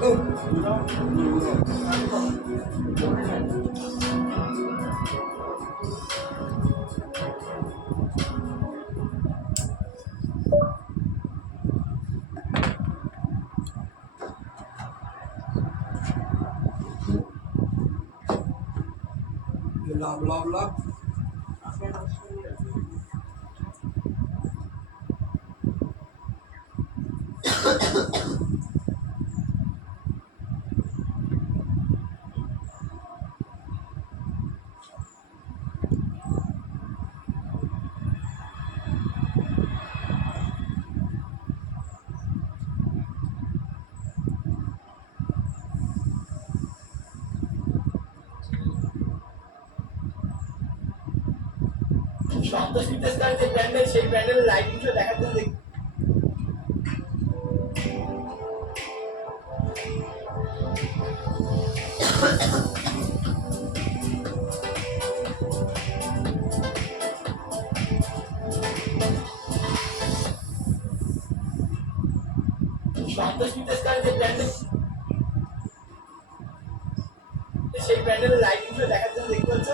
Blah blah blah. সন্তোষ বিদ্যাসাগর যে প্যান্ডেল, সেই প্যান্ডেলের লাইটিংটা দেখার জন্য সন্তোষ বিদ্যাসাগর যে প্যান্ডেল, সেই প্যান্ডেলের লাইটিংটা দেখার জন্য দেখতে পাচ্ছ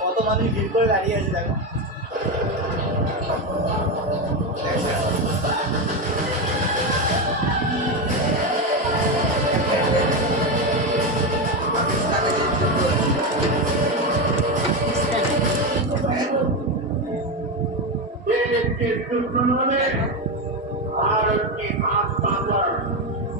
কত মানুষ ভিড় করে দাঁড়িয়ে আছে। দেখো भारत की आस्था पर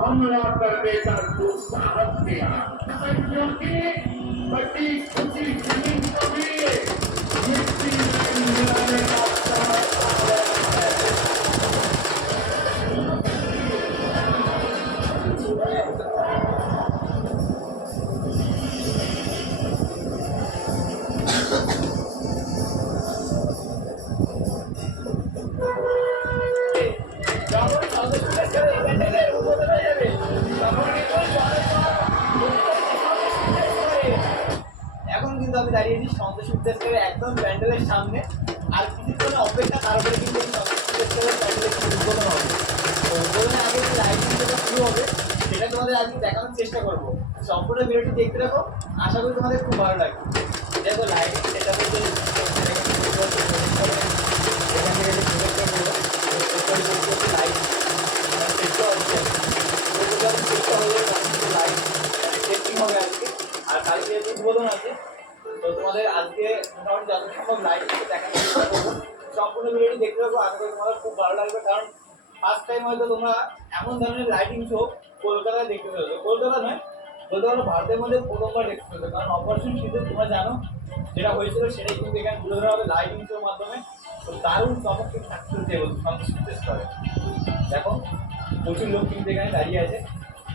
हमला करने का जो साहस किया, क्योंकि बड़ी खुशी जमीन को भी मिट्टी में मिलाने का এখন কিন্তু আমি দাঁড়িয়েছি সন্তোষ বিদ্যাসাগরের একদম প্যান্ডেলের সামনে। আর কিছুক্ষণ অপেক্ষা, তারপরে কিন্তু এই সন্তোষ বিদ্যাসাগরের প্যান্ডেলের উদ্বোধন হবে। তো উদ্বোধনের আগে যে লাইটিং যেটা শুরু হবে সেটা তোমাদের আজকে দেখানোর চেষ্টা করবো। সম্পূর্ণ ভিডিওটি দেখতে থাকো, আশা করি তোমাদের খুব ভালো লাগবে। দেখো লাইটিং সেটা বলতে হবে আজকে। আর কালকে যেহেতু উদ্বোধন আছে, তো তোমাদের আজকে মোটামুটি যত সম্ভব লাইট দেখানোর চেষ্টা করবো। সম্পূর্ণ ভিডিওটি দেখতে থাকবো, আশা করি তোমাদের খুব ভালো লাগবে। কারণ ফার্স্ট টাইম হয়তো তোমরা এমন ধরনের লাইটিং শো কলকাতায় দেখতে পেয়েছো। কলকাতা নয়, বলতে পারো ভারতের মধ্যে প্রথমবার দেখতে পেয়েছো। কারণ অপারেশন সিঁদুর তোমরা জানো যেটা হয়েছিল, সেটাই কিন্তু এখানে তুলে ধরা হবে লাইটিং শোর মাধ্যমে। তো দারুণ চমক কিন্তু থাকতে চলছে সন্তোষ বিদ্যাসাগরে। দেখো প্রচুর লোক কিন্তু এখানে দাঁড়িয়ে আছে।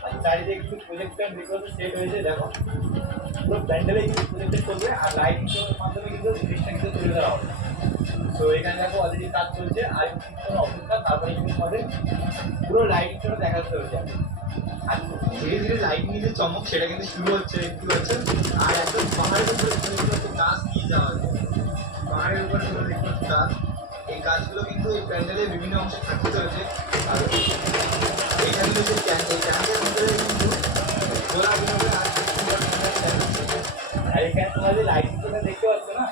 আর চারিদিকে কিছু প্রজেক্টর দেখতে পাচ্ছ সেট হয়েছে। দেখো পুরো প্যান্ডেলে কিন্তু প্রজেক্টর চলবে, আর লাইটিং শোর মাধ্যমে কিন্তু জিনিসটা কিন্তু তুলে ধরা হবে। তো এখানে দেখো অলরেডি কাজ চলছে, আর কিছুক্ষণ অপেক্ষা, তারপরে কিন্তু আমাদের পুরো লাইটিং শোটা দেখা চলছে। আর ধীরে ধীরে লাইটিং যে চমক সেটা কিন্তু শুরু হচ্ছে, দেখতে পাচ্ছেন। আর একদম পাহাড়ের উপরে গাছ নিয়ে যাওয়া হচ্ছে, পাহাড়ের উপরে দেখতে পাচ্ছি গাছ। এই গাছগুলো কিন্তু এই প্যান্ডেলের বিভিন্ন অংশে থাকতে চলেছে। আর এখানে কিন্তু ট্যাঙ্কের মধ্যে কিন্তু গোলা বেরোবে। আর এখানে তোমরা যে লাইটিংটা দেখতে পাচ্ছ না,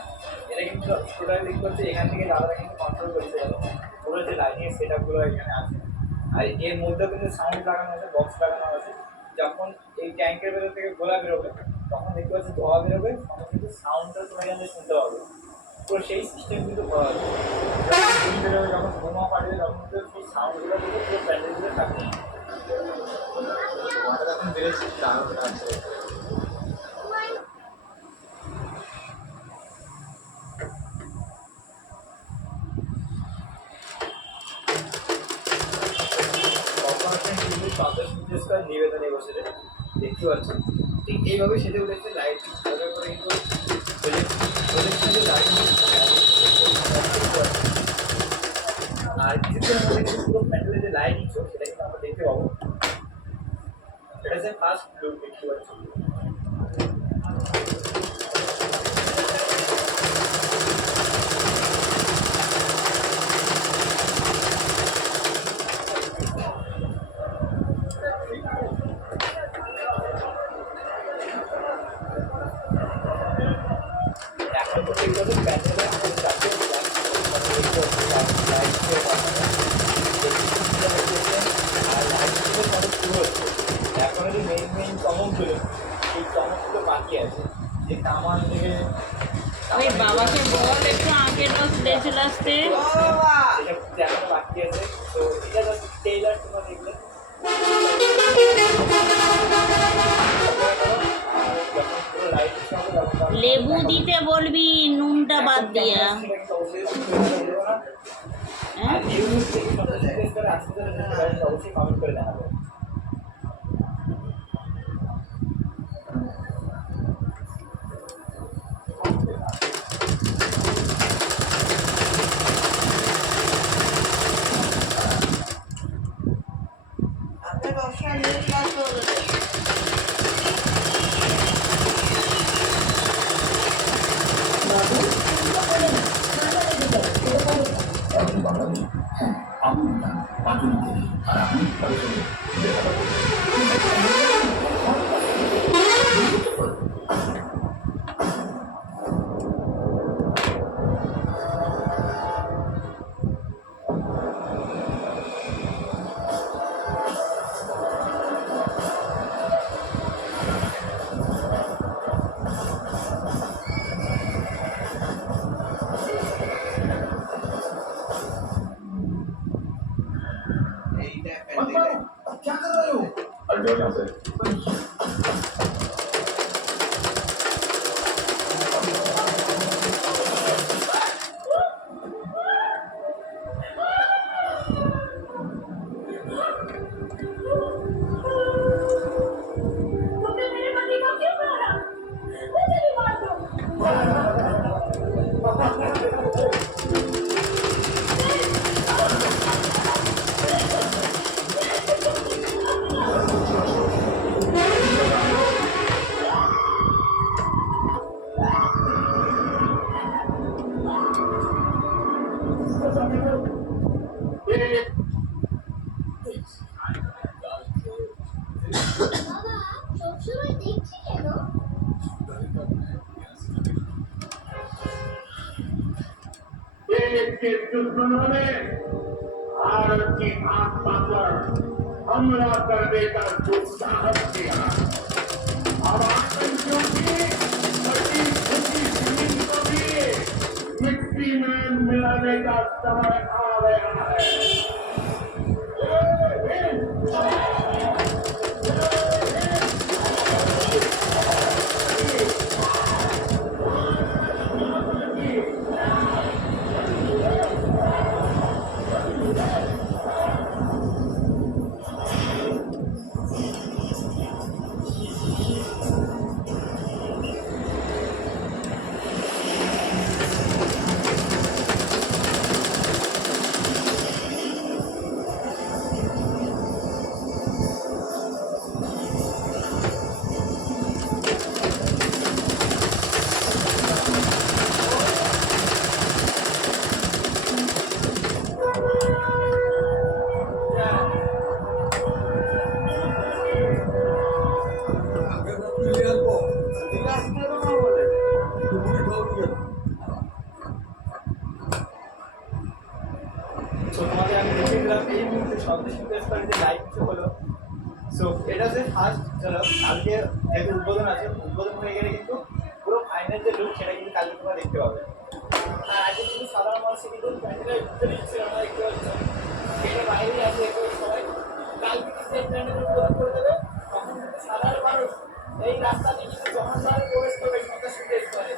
এটা কিন্তু টোটালি দেখতে পাচ্ছি এখান থেকে দাদারা কিন্তু কন্ট্রোল করতে পারো। পুরো যে লাইটিংয়ের সেট আপগুলো এখানে আছে। আর এর মধ্যেও কিন্তু সাউন্ড লাগানো আছে, বক্স লাগানো আছে। যখন এই ট্যাঙ্কের ভেতর থেকে গোলা বেরোবে, তখন দেখতে পাচ্ছি ধোয়া বেরোবে, তখন কিন্তু সাউন্ডটা তোমরা এখান থেকে শুনতে পাবে। পুরো সেই সিস্টেম কিন্তু পাওয়া যাবে। বেরোবে, যখন বোমা ফাটবে, তখন কিন্তু সেই সাউন্ডগুলো কিন্তু পুরো প্যান্ডেলগুলো থাকবে। ধোঁয়াটা যখন বেরোচ্ছে দারুণ লাগছে। নিবেদনে বসে দেখতে পাচ্ছি ঠিক এইভাবে সেজে উঠেছে লাইট করে কিন্তু আর কিছুক্ষণের মধ্যে কিন্তু পুরো প্যান্ডেলের যে লাইটিং শো সেটা কিন্তু আমরা দেখতে পাবো। এটা হচ্ছে ফার্স্ট লুক, দেখতে পাচ্ছি। যে মেইন চমকগুলো, সেই চমকগুলো বাকি আছে, যে কামান থেকে ওই বাবাকে বল একটু আগে দিয়ে চলে আসতে। এসব দেখানো বাকি আছে। তো এটা জাস্ট ট্রেইলার, তোমরা দেখলে যখন পুরো লাইভ হবে তখন লেবু দিতে বলবি নুনটা বাদ দিয়া। হ্যাঁ আর নিউজ থেকে সন্দেশ করে আসতে অবশ্যই কমেন্ট করে জানাবে। क्या कर रहे हो? हट जाओ यहाँ से। तुमने मेरे पति को क्यों मारा? मुझे भी मार दो। বাবা সবসময় দেখছি কেন? देश के दुश्मनों ने भारत की आत्मा पर हमला करने का दुस्साहस किया। अब आतंकियों की बची खुची जमीन को भी मिट्टी में मिलाने का समय आ गया है। তো তোমাদের আমি দেখিয়ে দিলাম এই মুহূর্তে সন্দেশ করে যে লাইভ শো হলো। সো এটা হচ্ছে ফার্স্ট, চলো কালকে যেহেতু উদ্বোধন আছে, উদ্বোধন হয়ে গেলে কিন্তু পুরো ফাইনাল যে লুক সেটা কিন্তু কালকে তোমরা দেখতে পাবে। আর আজকে কিন্তু সাধারণ মানুষের কিন্তু প্যান্ডেলের ভিতরে সিনেমা দেখতে পাচ্ছে, সেটা বাইরে আছে সবাই। কালকে কিন্তু এই প্যান্ডেলের উদ্বোধন করে দেবে, তখন কিন্তু সাধারণ মানুষ এই রাস্তা দিয়ে কিন্তু জনসাধারণ প্রবেশ করবে সন্দেশ করে।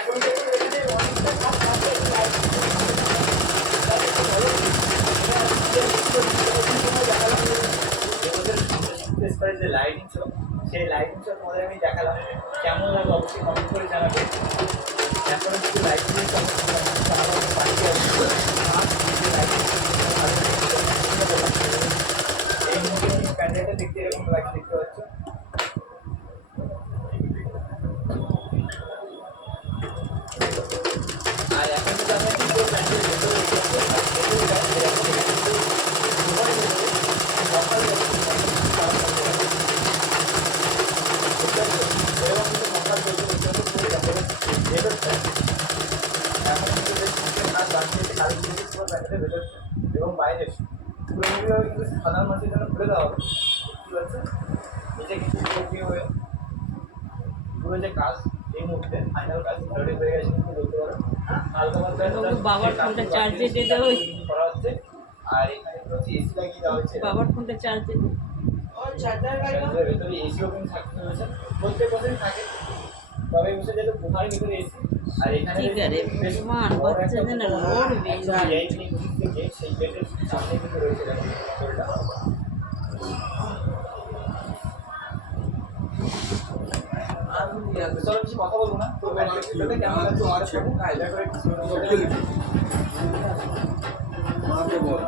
এখন কিন্তু এখানে অনেকটা কাজ আছে লাইভ যে লাইটিং শো, সেই লাইটিং শো তোমাদের আমি দেখালাম, কেমন লাগলো অবশ্যই কমেন্ট করে জানাবে। এখন কিছু লাইটিং এই মুহূর্তে প্যান্ডেলটা দেখতে এরকম লাগছে, দেখতে পাচ্ছ। আর এখন যদি আমরা কিন্তু প্যান্ডেল এবং বাইরে পুরোপুরিভাবে কিন্তু সাধারণ মানুষের জন্য খুলে দেওয়া হবে। কি হয়েছে, এটা কিন্তু পুরোপুরি হয়ে পুরো যে কাজ এই মুহূর্তে ফাইনাল কাজ রেডি হয়ে গেছে কিন্তু বলতে পারো। হালকা পাতলা বাবু বাবার ফোনটা চার্জে দিয়ে দেবো। করা হচ্ছে। আর এখানে হচ্ছে এসি লাগিয়ে দেওয়া হচ্ছে। বাবার ফোনটা চার্জে দিয়ে ভেতরে এসিও কিন্তু থাকতে হয়েছে, প্রত্যেক বছরই থাকে, তবে এই বছর যেহেতু কোথায় ভিতরে এসি আর এখানে ঠিক আছে, মান বাচ্চাদের না লড়বে। সেই গেটের সামনে কিন্তু রয়েছে দেখো হোটেলটা। চলো বেশি কথা বলবো না, তো কেমন লাগছে মাকে বল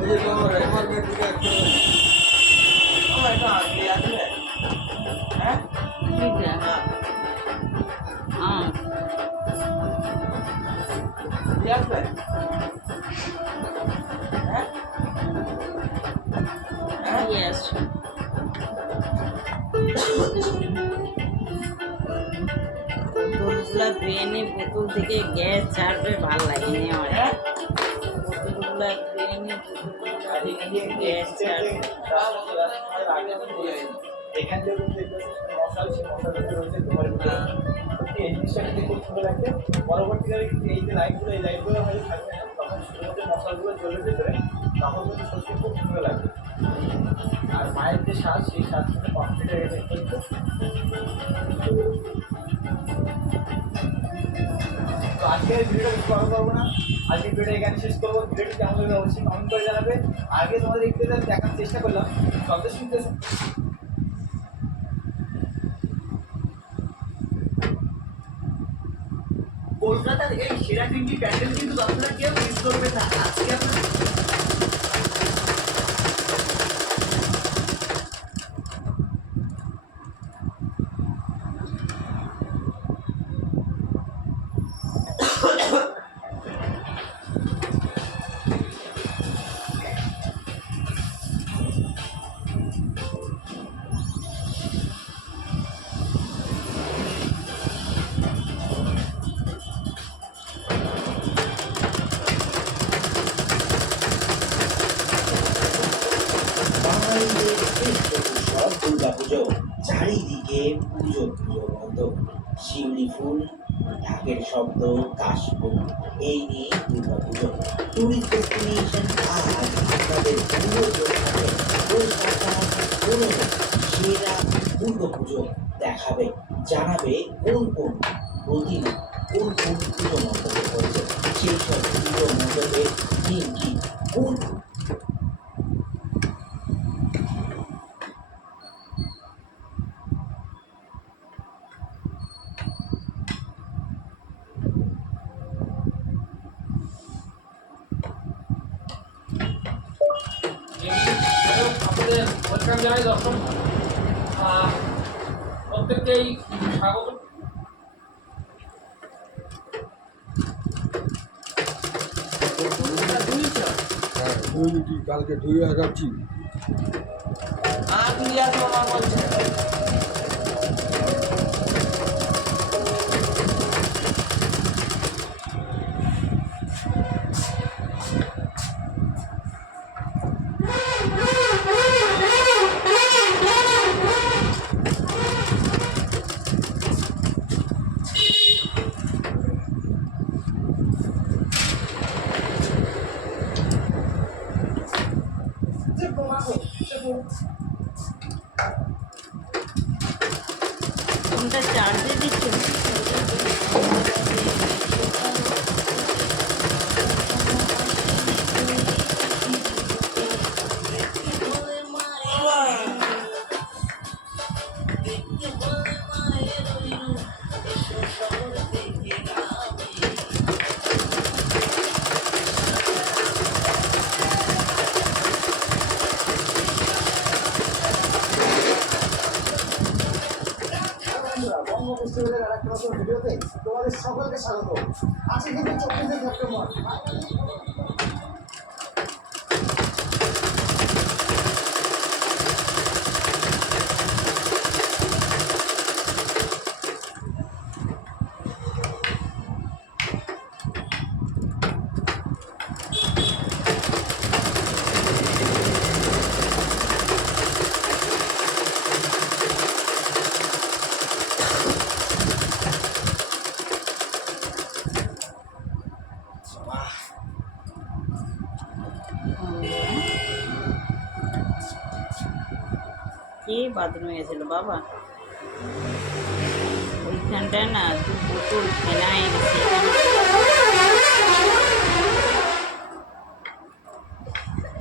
এই যে তোমার মেয়ে দিকে একটা ঠিক আছে, হ্যাঁ ইয়েস। বোতলগুলা ব্রেনে বোতল থেকে গ্যাস ছাড়বে, ভালো লাগে না আমার। বোতলগুলা ব্রেনে বোতলগুলা থেকে গ্যাস ছাড়বে। এখান থেকে মশাল, সেই মশালটা রয়েছে তোমার ভিতরে। সত্যি এই জিনিসটা কিন্তু খুব সুন্দর লাগছে। পরবর্তীকালে কিন্তু এই যে লাইটগুলো, এই লাইটগুলো হয়তো থাকবে না, তখন শুধুমাত্র মশালগুলো জ্বলে ভিতরে, তখন কিন্তু সত্যি খুব সুন্দর লাগবে। আর মায়ের যে শ্বাস, সেই শ্বাস কিন্তু কমপ্লিট হয়ে গেছে কিন্তু। তো আজকের ভিডিওটা বেশি বড় করবো না, আজকের ভিডিওটা এখানে শেষ করবো। ভিডিওটি কেমন লাগবে অবশ্যই কমেন্ট করে জানাবে। আগে তোমাদের একটু দেখার চেষ্টা করলাম, শব্দ শুনতেছে। কলকাতার এই সেরা তিনটি প্যান্ডেল কিন্তু আপনারা কেউ মিস করবেন না। আজকে আপনারা বাঙালিদের শ্রেষ্ঠ উৎসব দুর্গাপুজো, চারিদিকে পুজো পুজো গন্ধ, শিউলি ফুল, ঢাকের শব্দ, কাশফুল, এই নিয়ে দুর্গাপুজো। টুরিস্ট ডেস্টিনেশন আজ আপনাদের পুরো জোরহাটে কলকাতা পুরনো সেরা দুর্গাপুজো দেখাবে, জানাবে কোন কোন প্রতিমা কোন কোন পুজো মণ্ডপে হয়েছে, সেই সব পুজো মণ্ডপের দিন কি কোন আপনাদের ওয়েলকাম জানাই দর্শক, প্রত্যেককেই স্বাগত। কালকে ধুয়ে রাখছি। ফোনটা চার্জে দিচ্ছ? ফেস্টিভ্যালের আরেকটা নতুন ভিডিওতে তোমাদের সকলকে স্বাগত। আজকে কিন্তু 24 সেপ্টেম্বর কে বাথরুমে গেছিল বাবা? ওইখানটায় না 2 বোতল ফেনাইল, সেখানে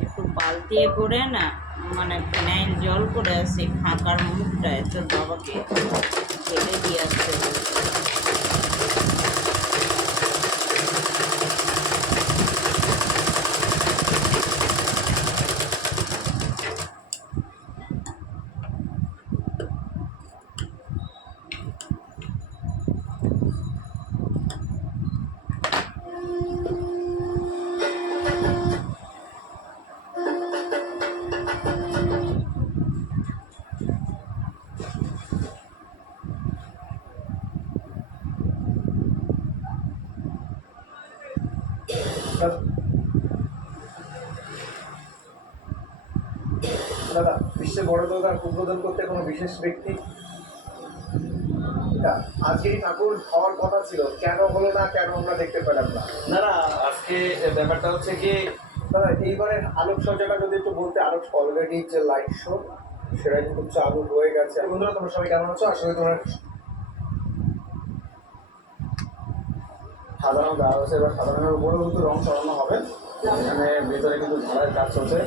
একটু বালতিয়ে করে না মানে ফেনাইল জল করে সেই ফাঁকার মুখটায় তোর বাবাকে ঢেলে দিয়ে আসতে বলছে। দাদা, বিশ্বে বড় দরকার উদ্বোধন করতে কোনো বিশেষ ব্যক্তি আজকে ঠাকুর হওয়ার কথা ছিল, কেন হলো না, কেন আমরা দেখতে পেলাম না? না না, আজকে ব্যাপারটা হচ্ছে কি দাদা, এইবারে আলোকসজ্জাটা যদি একটু বলতে, আলোক অলরেডি যে লাইট শো সেটা কিন্তু চালু হয়ে গেছে। বন্ধুরা, তোমরা সবাই কেমন আছো? আসলে তোমরা সাধারণ দেওয়া হয়েছে, এবার সাধারণের উপরেও কিন্তু রং চড়ানো হবে। এখানে ভেতরে কিন্তু ঝাড়ার কাজ চলছে।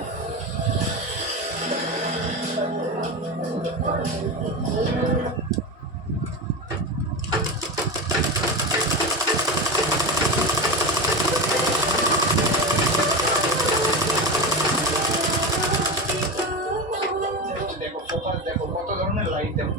দেখো ফোকাস, দেখো কত ধরনের লাইট, দেখো।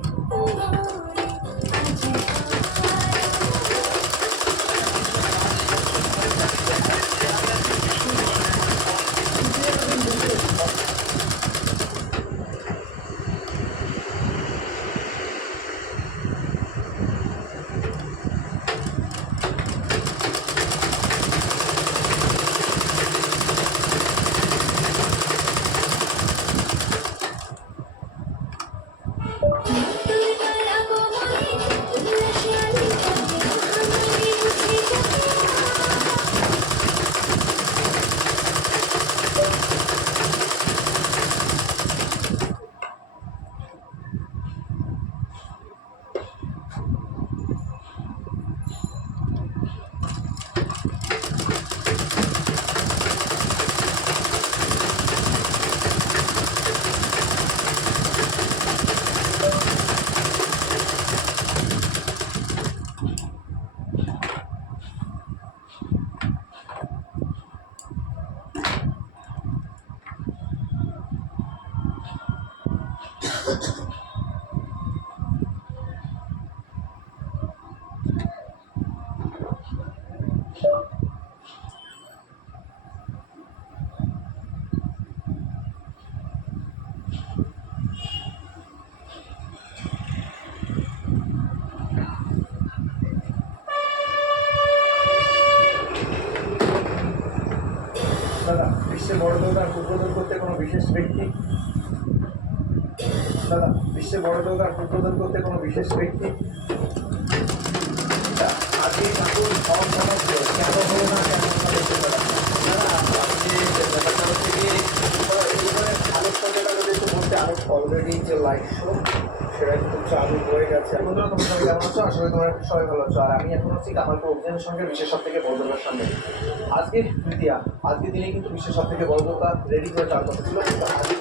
দাদা, বিশ্বে বড় দরকার উদ্বোধন করতে কোনো বিশেষ ব্যক্তি দাদা, বিশ্বে বড় দরকার উদ্বোধন করতে কোনো বিশেষ ব্যক্তি আজকে ঠাকুর হওয়ার কথা ছিল, কেন হলো না, কেন আমরা দেখতে পেলাম না? আজকে ব্যাপারটা হচ্ছে কি এইবারে আলোকসজ্জাটা যদি একটু বলতে, আলোক অলরেডি যে লাইট শো সেটা কিন্তু চালু হয়ে গেছে। বন্ধুরা, তোমরা সবাই কেমন আছো? আসলে তোমরা সবাই ভালো আছো। আর আমি এখন হচ্ছি কামালপুর অভিযানের সঙ্গে বিশ্বের সব থেকে বড় দরকার সামনে। আজকে তৃতীয়া, আজকে দিনে কিন্তু বিশ্বের সব থেকে বড় দরকার রেডি করে চালু করতে ছিল, কিন্তু আজকে